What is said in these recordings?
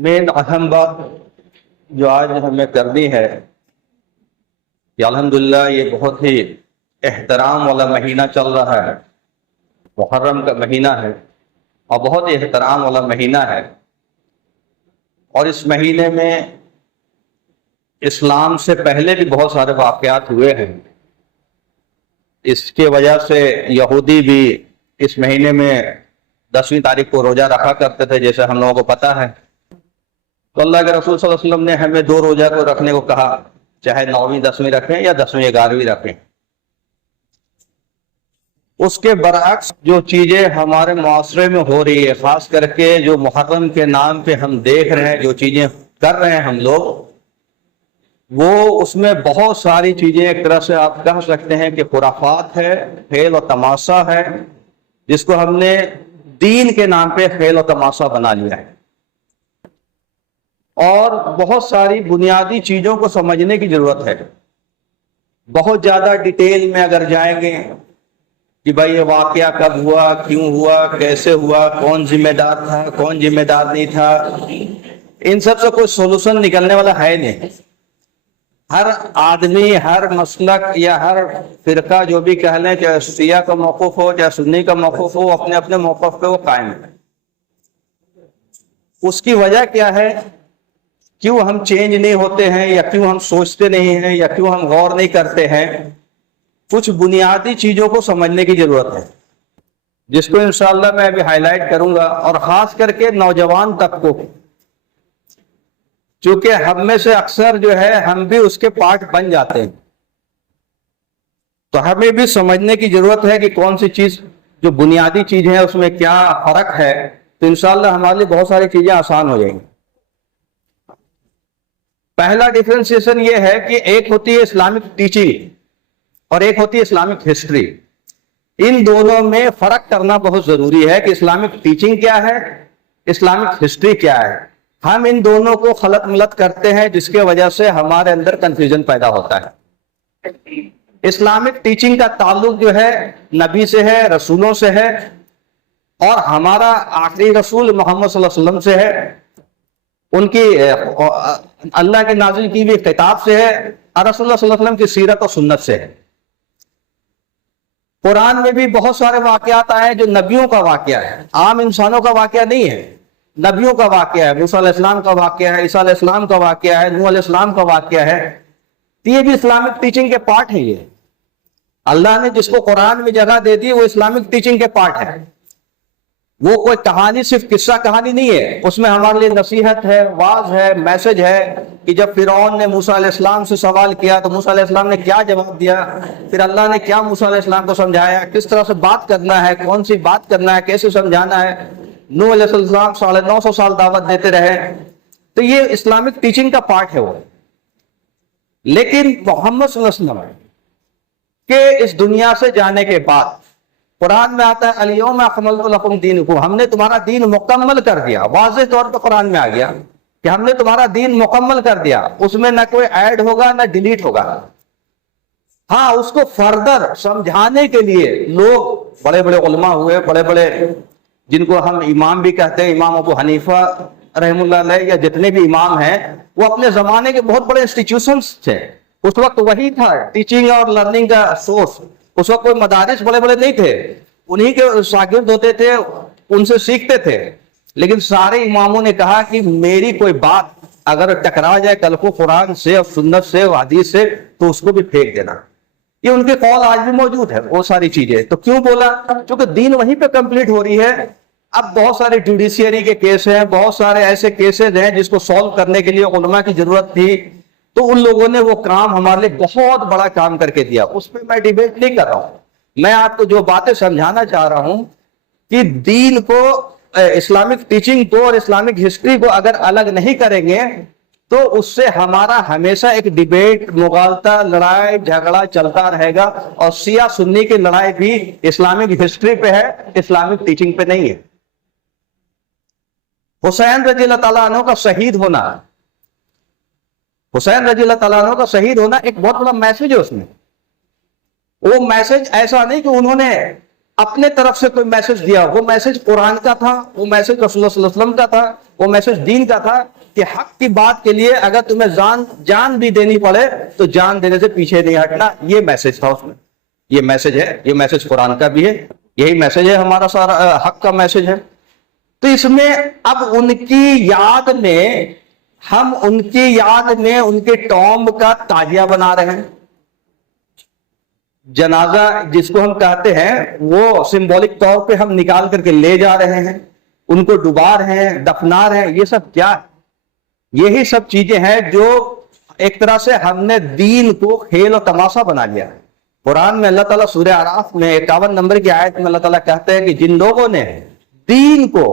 مین اہم بات جو آج ہمیں کرنی ہے کہ الحمدللہ یہ بہت ہی احترام والا مہینہ چل رہا ہے، محرم کا مہینہ ہے اور بہت ہی احترام والا مہینہ ہے، اور اس مہینے میں اسلام سے پہلے بھی بہت سارے واقعات ہوئے ہیں۔ اس کی وجہ سے یہودی بھی اس مہینے میں 10ویں تاریخ کو روزہ رکھا کرتے تھے، جیسے ہم لوگوں کو پتہ ہے۔ تو اللہ کے رسول صلی اللہ علیہ وسلم نے ہمیں 2 روزہ کو رکھنے کو کہا، چاہے 9ویں 10ویں رکھیں یا 10ویں 11ویں رکھیں۔ اس کے برعکس جو چیزیں ہمارے معاشرے میں ہو رہی ہے، خاص کر کے جو محرم کے نام پہ ہم دیکھ رہے ہیں، جو چیزیں کر رہے ہیں ہم لوگ، وہ اس میں بہت ساری چیزیں ایک طرح سے آپ کہہ سکتے ہیں کہ خرافات ہے، کھیل و تماشا ہے، جس کو ہم نے دین کے نام پہ کھیل و تماشا بنا لیا ہے۔ اور بہت ساری بنیادی چیزوں کو سمجھنے کی ضرورت ہے۔ بہت زیادہ ڈیٹیل میں اگر جائیں گے کہ بھائی یہ واقعہ کب ہوا، کیوں ہوا، کیسے ہوا، کون ذمہ دار تھا، کون ذمہ دار نہیں تھا، ان سب سے کوئی سولوشن نکلنے والا ہے نہیں۔ ہر آدمی، ہر مسلک یا ہر فرقہ جو بھی کہہ لیں، چاہے شیعہ کا موقف ہو چاہے سنی کا موقف ہو، اپنے اپنے موقف پہ وہ قائم ہے۔ اس کی وجہ کیا ہے؟ کیوں ہم چینج نہیں ہوتے ہیں، یا کیوں ہم سوچتے نہیں ہیں، یا کیوں ہم غور نہیں کرتے ہیں؟ کچھ بنیادی چیزوں کو سمجھنے کی ضرورت ہے، جس کو انشاءاللہ میں ابھی ہائی لائٹ کروں گا، اور خاص کر کے نوجوان طبقوں کو، چونکہ ہم میں سے اکثر جو ہے ہم بھی اس کے پارٹ بن جاتے ہیں، تو ہمیں بھی سمجھنے کی ضرورت ہے کہ کون سی چیز جو بنیادی چیز ہے اس میں کیا فرق ہے، تو انشاءاللہ ہمارے لیے بہت ساری چیزیں آسان ہو جائیں گی۔ پہلا ڈیفرنسیشن یہ ہے کہ ایک ہوتی ہے اسلامک ٹیچنگ اور ایک ہوتی ہے اسلامک ہسٹری۔ ان دونوں میں فرق کرنا بہت ضروری ہے کہ اسلامک ٹیچنگ کیا ہے، اسلامک ہسٹری کیا ہے۔ ہم ان دونوں کو خلط ملط کرتے ہیں، جس کی وجہ سے ہمارے اندر کنفیوژن پیدا ہوتا ہے۔ اسلامک ٹیچنگ کا تعلق جو ہے نبی سے ہے، رسولوں سے ہے، اور ہمارا آخری رسول محمد صلی اللہ علیہ وسلم سے ہے، ان کی اللہ کے نازل کی ہوئی کتاب سے ہے، اور رسول اللہ صلی اللہ علیہ وسلم کی سیرت و سنت سے ہے۔ قرآن میں بھی بہت سارے واقعات آئے جو نبیوں کا واقعہ ہے، عام انسانوں کا واقعہ نہیں ہے، نبیوں کا واقعہ ہے۔ موسیٰ علیہ السلام کا واقعہ ہے، عیسیٰ علیہ السلام کا واقعہ ہے، نوح علیہ السلام کا واقعہ ہے۔ یہ بھی اسلامک ٹیچنگ کے پارٹ ہے۔ یہ اللہ نے جس کو قرآن میں جگہ دے دی وہ اسلامک ٹیچنگ کے پارٹ ہے۔ وہ کوئی کہانی صرف قصہ کہانی نہیں ہے، اس میں ہمارے لیے نصیحت ہے، واعظ ہے، میسج ہے کہ جب فرعون نے موسیٰ علیہ السلام سے سوال کیا تو موسیٰ علیہ السلام نے کیا جواب دیا، پھر اللہ نے کیا موسیٰ علیہ السلام کو سمجھایا، کس طرح سے بات کرنا ہے، کون سی بات کرنا ہے، کیسے سمجھانا ہے۔ نوح علیہ السلام 950 سال دعوت دیتے رہے، تو یہ اسلامک ٹیچنگ کا پارٹ ہے وہ۔ لیکن محمد صلی اللہ علیہ وسلم کے اس دنیا سے جانے کے بعد قرآن میں آتا ہے الیوم اکملت لکم دینکم، ہم نے تمہارا دین مکمل کر دیا۔ واضح طور پر قرآن میں آ گیا کہ ہم نے تمہارا دین مکمل کر دیا، اس میں نہ کوئی ایڈ ہوگا نہ ڈیلیٹ ہوگا۔ ہاں، اس کو فردر سمجھانے کے لیے لوگ، بڑے بڑے علماء ہوئے، بڑے بڑے جن کو ہم امام بھی کہتے ہیں، امام ابو حنیفہ رحم اللہ علیہ، یا جتنے بھی امام ہیں، وہ اپنے زمانے کے بہت بڑے انسٹیٹیوشنز تھے۔ اس وقت وہی تھا ٹیچنگ اور لرننگ کا سورس۔ اس وقت کوئی مدارس بڑے بڑے نہیں تھے، انہی کے شاگرد ہوتے تھے، ان سے سیکھتے تھے۔ لیکن سارے اماموں نے کہا کہ میری کوئی بات اگر ٹکرا جائے کل کو قرآن سے اور سنت سے اور حدیث سے تو اس کو بھی پھینک دینا۔ یہ ان کے قول آج بھی موجود ہے، وہ ساری چیزیں۔ تو کیوں بولا؟ کیونکہ دین وہیں پہ کمپلیٹ ہو رہی ہے۔ اب بہت سارے جوڈیشیری کے کیس ہیں، بہت سارے ایسے کیسز ہیں جس کو سولو کرنے کے لیے علماء کی ضرورت تھی، تو ان لوگوں نے وہ کام ہمارے لیے بہت بڑا کام کر کے دیا۔ اس پہ میں ڈیبیٹ نہیں کر رہا ہوں، میں آپ کو جو باتیں سمجھانا چاہ رہا ہوں کہ دین کو، اسلامک ٹیچنگ کو اور اسلامک ہسٹری کو اگر الگ نہیں کریں گے تو اس سے ہمارا ہمیشہ ایک ڈیبیٹ، مغالطہ، لڑائی جھگڑا چلتا رہے گا، اور شیعہ سنی کی لڑائی بھی اسلامک ہسٹری پہ ہے، اسلامک ٹیچنگ پہ نہیں ہے۔ حسین رضی اللہ تعالیٰ عنہ کا شہید ہونا، حسین رضی اللہ تعالیٰ عنہ کا شہید ہونا ایک بہت بڑا میسج ہے اس میں۔ وہ میسج ایسا نہیں کہ انہوں نے اپنے طرف سے کوئی میسج دیا، وہ میسج قرآن کا تھا، وہ میسج رسول اللہ صلی اللہ علیہ وسلم کا تھا، وہ میسج دین کا تھا کہ حق کی بات کے لیے اگر تمہیں جان بھی دینی پڑے تو جان دینے سے پیچھے نہیں ہٹنا، یہ میسج تھا اس میں. یہ میسج ہے، یہ میسج قرآن کا بھی ہے، یہی میسج ہے ہمارا سارا حق کا میسج ہے. تو اس میں اب ان کی یاد میں ہم ان کی یاد میں ان کے ٹامب کا تازیہ بنا رہے ہیں. جنازہ جس کو ہم کہتے ہیں وہ سمبولک طور پہ ہم نکال کر کے لے جا رہے ہیں، ان کو ڈبا رہے ہیں، دفنا رہے ہیں. یہ سب کیا ہے؟ یہی سب چیزیں ہیں جو ایک طرح سے ہم نے دین کو کھیل و تماشا بنا لیا. قرآن میں اللہ تعالیٰ سورہ اعراف میں 51 نمبر کی آیت میں اللہ تعالیٰ کہتے ہیں کہ جن لوگوں نے دین کو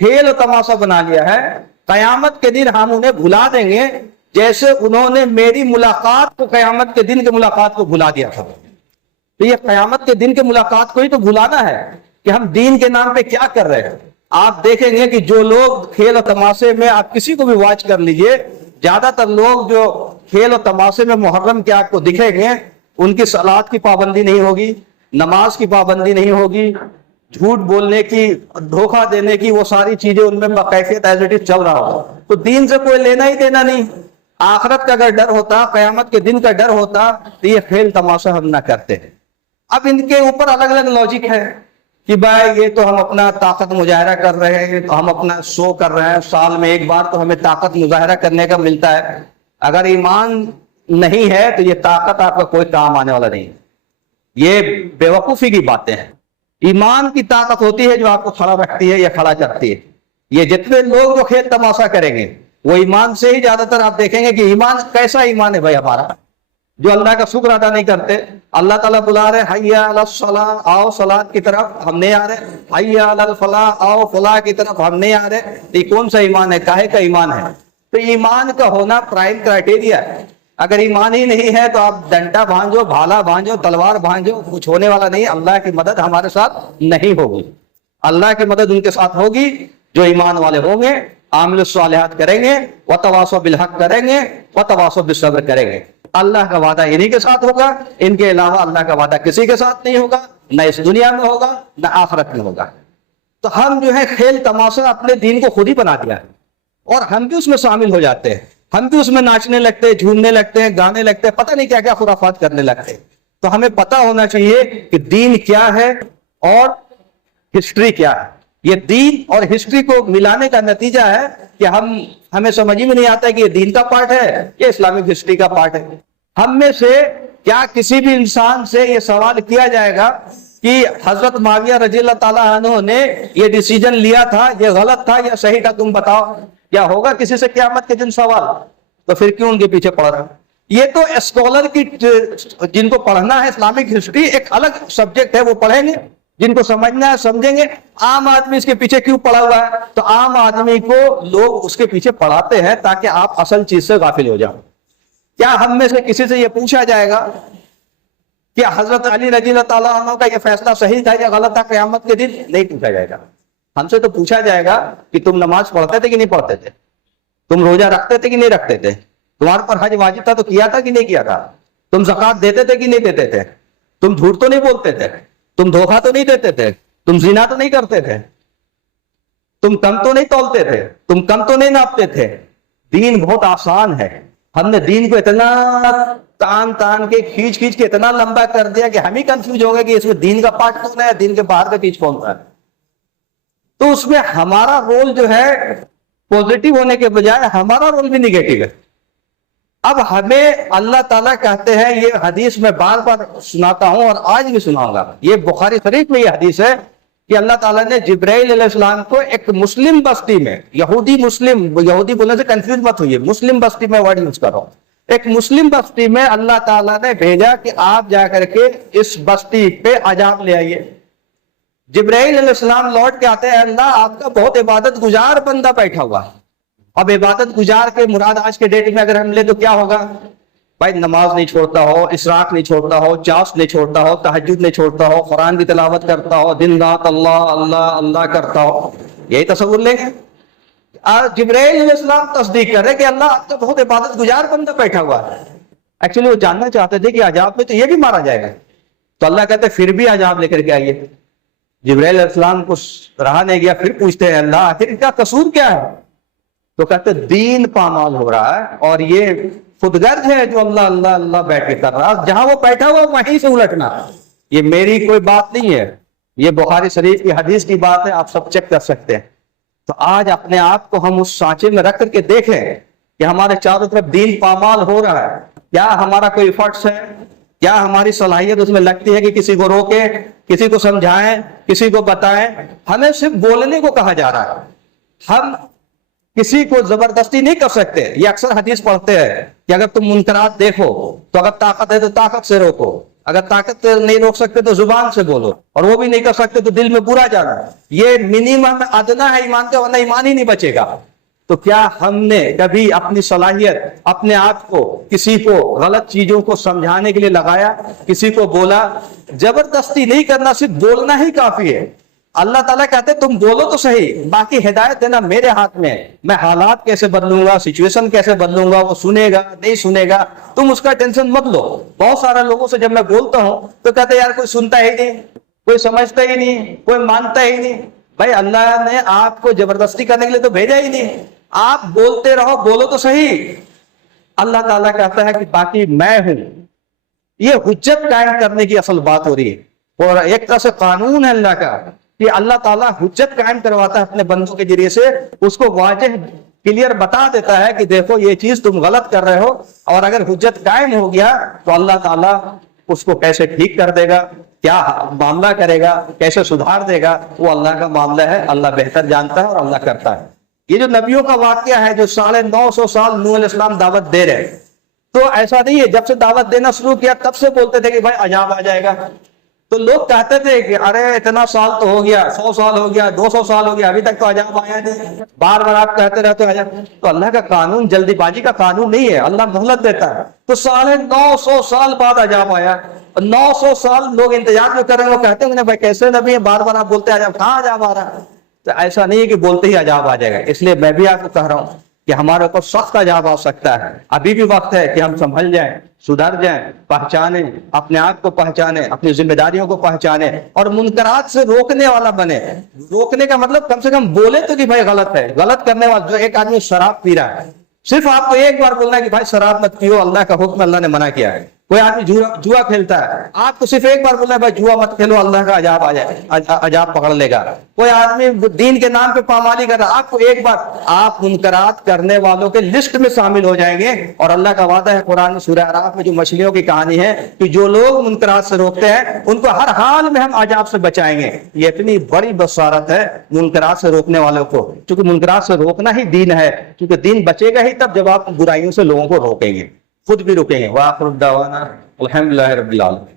کھیل و تماشا بنا لیا ہے، قیامت کے دن ہم انہیں بھلا دیں گے جیسے انہوں نے میری ملاقات کو، قیامت کے دن کی ملاقات کو بھلا دیا تھا. تو یہ قیامت کے دن کی ملاقات کو ہی تو بھلانا ہے کہ ہم دین کے نام پہ کیا کر رہے ہیں. آپ دیکھیں گے کہ جو لوگ کھیل و تماشے میں، آپ کسی کو بھی واچ کر لیجئے، زیادہ تر لوگ جو کھیل و تماشے میں محرم کے آپ کو دکھیں گے، ان کی صلات کی پابندی نہیں ہوگی، نماز کی پابندی نہیں ہوگی، جھوٹ بولنے کی، دھوکہ دینے کی، وہ ساری چیزیں ان میں بکیفیت ایز اٹ از چل رہا ہو. تو دین سے کوئی لینا ہی دینا نہیں. آخرت کا اگر ڈر ہوتا، قیامت کے دن کا ڈر ہوتا تو یہ کھیل تماشا ہم نہ کرتے. اب ان کے اوپر الگ الگ لاجک ہے کہ بھائی یہ تو ہم اپنا طاقت مظاہرہ کر رہے ہیں، تو ہم اپنا شو کر رہے ہیں، سال میں ایک بار تو ہمیں طاقت مظاہرہ کرنے کا ملتا ہے. اگر ایمان نہیں ہے تو یہ طاقت آپ کا کوئی کام آنے والا نہیں. یہ بیوقوفی کی باتیں ہیں. ایمان کی طاقت ہوتی ہے جو آپ کو کھڑا رکھتی ہے یا کھڑا کرتی ہے. یہ جتنے لوگ جو کھیل تماشا کریں گے وہ ایمان سے ہی زیادہ تر آپ دیکھیں گے کہ ایمان کیسا ایمان ہے بھائی ہمارا، جو اللہ کا شکر ادا نہیں کرتے. اللہ تعالیٰ بلا رہے حی علی الصلاۃ، آؤ صلاۃ کی طرف، ہم نہیں آ رہے. حی علی الفلاح، آؤ فلاح کی طرف، ہم نہیں آ رہے. یہ کون سا ایمان ہے؟ کاہے کا ایمان ہے؟ تو ایمان کا ہونا پرائم کرائٹیریا ہے. اگر ایمان ہی نہیں ہے تو آپ ڈنڈا بھانجو، بھالا بھانجو، تلوار بھانجو، کچھ ہونے والا نہیں. اللہ کی مدد ہمارے ساتھ نہیں ہوگی. اللہ کی مدد ان کے ساتھ ہوگی جو ایمان والے ہوں گے، عامل الصالحات کریں گے، وتواصوا بالحق کریں گے، وتواصوا بالصبر کریں گے. اللہ کا وعدہ انہی کے ساتھ ہوگا، ان کے علاوہ اللہ کا وعدہ کسی کے ساتھ نہیں ہوگا، نہ اس دنیا میں ہوگا نہ آخرت میں ہوگا. تو ہم جو ہے کھیل تماشا اپنے دین کو خود ہی بنا دیا ہے اور ہم بھی اس میں شامل ہو جاتے ہیں. ہم بھی اس میں ناچنے لگتے ہیں، جھومنے لگتے ہیں، گانے لگتے ہیں، پتہ نہیں کیا کیا خرافات کرنے لگتے ہیں. تو ہمیں پتہ ہونا چاہیے کہ دین کیا ہے اور ہسٹری کیا ہے. یہ دین اور ہسٹری کو ملانے کا نتیجہ ہے کہ ہمیں سمجھ میں نہیں آتا کہ یہ دین کا پارٹ ہے یہ اسلامک ہسٹری کا پارٹ ہے. ہم میں سے کیا کسی بھی انسان سے یہ سوال کیا جائے گا کہ حضرت معاویہ رضی اللہ تعالیٰ عنہ نے یہ ڈیسیجن لیا تھا، یہ غلط تھا یا صحیح تھا، تم بتاؤ؟ کیا ہوگا کسی سے قیامت کے دن سوال؟ تو پھر کیوں ان کے پیچھے پڑ رہا؟ یہ تو اسکالر کی، جن کو پڑھنا ہے اسلامک ہسٹری ایک الگ سبجیکٹ ہے، وہ پڑھیں گے. جن کو سمجھنا ہے سمجھیں گے. عام آدمی اس کے پیچھے کیوں پڑا ہوا ہے؟ تو عام آدمی کو لوگ اس کے پیچھے پڑھاتے ہیں تاکہ آپ اصل چیز سے غافل ہو جاؤ. کیا ہم میں سے کسی سے یہ پوچھا جائے گا کہ حضرت علی رضی اللہ تعالیٰ عنہ کا یہ فیصلہ صحیح تھا یا غلط تھا قیامت کے دن؟ نہیں پوچھا جائے گا. ہم سے تو پوچھا جائے گا کہ تم نماز پڑھتے تھے کہ نہیں پڑھتے تھے، تم روزہ رکھتے تھے کہ نہیں رکھتے تھے، تمہارے پر حج واجب تھا تو کیا تھا کہ نہیں کیا تھا، تم زکوٰۃ دیتے تھے کہ نہیں دیتے تھے، تم جھوٹ تو نہیں بولتے تھے، تم دھوکہ تو نہیں دیتے تھے، تم زنا تو نہیں کرتے تھے، تم کم تو نہیں تولتے تھے، تم کم تو نہیں ناپتے تھے. دین بہت آسان ہے. ہم نے دین کو اتنا تان کے کھینچ کے اتنا لمبا کر دیا کہ ہم ہی کنفیوز ہو گئے کہ اس میں دین کا پارٹ کون ہے، دین کے باہر کا چیز کون ہے. تو اس میں ہمارا رول جو ہے پوزیٹو ہونے کے بجائے ہمارا رول بھی نگیٹو ہے. اب ہمیں اللہ تعالیٰ کہتے ہیں، یہ حدیث میں بار بار سناتا ہوں اور آج بھی سناؤں گا، یہ بخاری شریف میں یہ حدیث ہے کہ اللہ تعالیٰ نے جبرائیل علیہ السلام کو ایک مسلم بستی میں، یہودی بولنے سے کنفیوز مت ہوئیے، مسلم بستی میں ورڈ یوز کر رہا ہوں، ایک مسلم بستی میں اللہ تعالیٰ نے بھیجا کہ آپ جا کر کے اس بستی پہ عذاب لے آئیے. جبرائیل علیہ السلام لوٹ کے آتے ہیں، اللہ آپ کا بہت عبادت گزار بندہ بیٹھا ہوا. اب عبادت گزار کے مراد آج کے ڈیٹ میں اگر ہم لے تو کیا ہوگا؟ بھائی نماز نہیں چھوڑتا ہو، اسراق نہیں چھوڑتا ہو، چاس نہیں چھوڑتا ہو، تہجد نہیں چھوڑتا ہو، قرآن کی تلاوت کرتا ہو، دن رات اللہ اللہ اللہ کرتا ہو. یہی تصور لیں گے. جبرائیل علیہ السلام تصدیق کر رہے کہ اللہ آپ کا بہت عبادت گزار بندہ بیٹھا ہوا ہے. ایکچولی وہ جاننا چاہتے تھے کہ عذاب میں تو یہ بھی مارا جائے گا. تو اللہ کہتے پھر بھی عذاب لے کر کے آئیے. جبرائیل علیہ السلام کو رہا نہیں گیا، پھر پوچھتے ہیں اللہ آخر ان کا قصور کیا ہے؟ تو کہتے دین پامال ہو رہا ہے اور یہ خودگرض ہے جو اللہ اللہ اللہ بیٹھ کے کر رہا ہے، جہاں وہ بیٹھا ہوا وہیں سے الٹنا. یہ میری کوئی بات نہیں ہے، یہ بخاری شریف کی حدیث کی بات ہے، آپ سب چیک کر سکتے ہیں. تو آج اپنے آپ کو ہم اس سانچے میں رکھ کر کے دیکھیں کہ ہمارے چاروں طرف دین پامال ہو رہا ہے. کیا ہمارا کوئی ایفرٹس ہے؟ کیا ہماری صلاحیت اس میں لگتی ہے کہ کسی کو روکیں، کسی کو سمجھائیں، کسی کو بتائیں؟ ہمیں صرف بولنے کو کہا جا رہا ہے. ہم کسی کو زبردستی نہیں کر سکتے. یہ اکثر حدیث پڑھتے ہیں کہ اگر تم منکرات دیکھو تو اگر طاقت ہے تو طاقت سے روکو، اگر طاقت نہیں روک سکتے تو زبان سے بولو، اور وہ بھی نہیں کر سکتے تو دل میں برا جانا. یہ منیمم ادنا ہے ایمان کا، ورنہ ایمان ہی نہیں بچے گا. تو کیا ہم نے کبھی اپنی صلاحیت، اپنے آپ کو کسی کو غلط چیزوں کو سمجھانے کے لیے لگایا، کسی کو بولا؟ زبردستی نہیں کرنا، صرف بولنا ہی کافی ہے. اللہ تعالیٰ کہتے تم بولو تو صحیح، باقی ہدایت دینا میرے ہاتھ میں ہے. میں حالات کیسے بدلوں گا، سچویشن کیسے بدلوں گا، وہ سنے گا نہیں سنے گا، تم اس کا ٹینشن مت لو. بہت سارے لوگوں سے جب میں بولتا ہوں تو کہتے یار کوئی سنتا ہی نہیں، کوئی سمجھتا ہی نہیں، کوئی مانتا ہی نہیں. بھائی اللہ نے آپ کو زبردستی کرنے کے لیے تو بھیجا ہی نہیں. آپ بولتے رہو، بولو تو صحیح. اللہ تعالیٰ کہتا ہے کہ باقی میں ہوں. یہ حجت قائم کرنے کی اصل بات ہو رہی ہے، اور ایک طرح سے قانون ہے اللہ کا کہ اللہ تعالیٰ حجت قائم کرواتا ہے اپنے بندوں کے ذریعے سے. اس کو واضح کلیئر بتا دیتا ہے کہ دیکھو یہ چیز تم غلط کر رہے ہو، اور اگر حجت قائم ہو گیا تو اللہ تعالیٰ اس کو کیسے ٹھیک کر دے گا، کیا معاملہ کرے گا، کیسے سدھار دے گا، وہ اللہ کا معاملہ ہے. اللہ بہتر جانتا ہے اور اللہ کرتا ہے. یہ جو نبیوں کا واقعہ ہے جو 950 سال نوح علیہ السلام دعوت دے رہے، تو ایسا نہیں ہے جب سے دعوت دینا شروع کیا تب سے بولتے تھے کہ بھائی عذاب آ جائے گا. تو لوگ کہتے تھے کہ ارے اتنا سال تو ہو گیا، 100 سال ہو گیا، 200 سال ہو گیا، ابھی تک تو عذاب آیا نہیں. بار بار آپ کہتے رہتے عذاب. تو اللہ کا قانون جلدی بازی کا قانون نہیں ہے، اللہ مہلت دیتا ہے. تو 950 سال بعد عذاب آیا. 900 سال لوگ انتظار جو کر رہے ہیں، وہ کہتے ہیں بھائی کیسے نبی ہے، بار بار آپ بولتے عذاب، کہاں عذاب آ رہا ہے؟ تو ایسا نہیں ہے کہ بولتے ہی عذاب آ جائے گا. اس لیے میں بھی آپ کو کہہ رہا ہوں کہ ہمارے اوپر سخت عذاب آ سکتا ہے. ابھی بھی وقت ہے کہ ہم سنبھل جائیں، سدھر جائیں، پہچانیں، اپنے آپ کو پہچانیں، اپنی ذمہ داریوں کو پہچانیں، اور منکرات سے روکنے والا بنے. روکنے کا مطلب کم سے کم بولے تو کہ بھائی غلط ہے. غلط کرنے والا جو ایک آدمی شراب پی رہا ہے، صرف آپ کو ایک بار بولنا ہے کہ بھائی شراب مت پیو، اللہ کا حکم، اللہ نے منع کیا ہے. کوئی آدمی جوا کھیلتا ہے، آپ کو صرف ایک بار بولنا ہے بھائی جوا مت کھیلو، اللہ کا عذاب آ جائے، عذاب پکڑ لے گا. کوئی آدمی دین کے نام پہ پامالی کر رہا ہے، آپ کو ایک بار، آپ منکرات کرنے والوں کے لسٹ میں شامل ہو جائیں گے. اور اللہ کا وعدہ ہے قرآن میں سورہ اعراف میں جو مچھلیوں کی کہانی ہے کہ جو لوگ منکرات سے روکتے ہیں ان کو ہر حال میں ہم عذاب سے بچائیں گے. یہ اتنی بڑی بشارت ہے منکرات سے روکنے والوں کو، کیونکہ منکرات سے روکنا ہی دین ہے. کیونکہ دین بچے گا ہی تب جب آپ برائیوں سے لوگوں کو روکیں گے، خود بھی روکیں گے. وآخر الدعوانا الحمدللہ رب العالمین.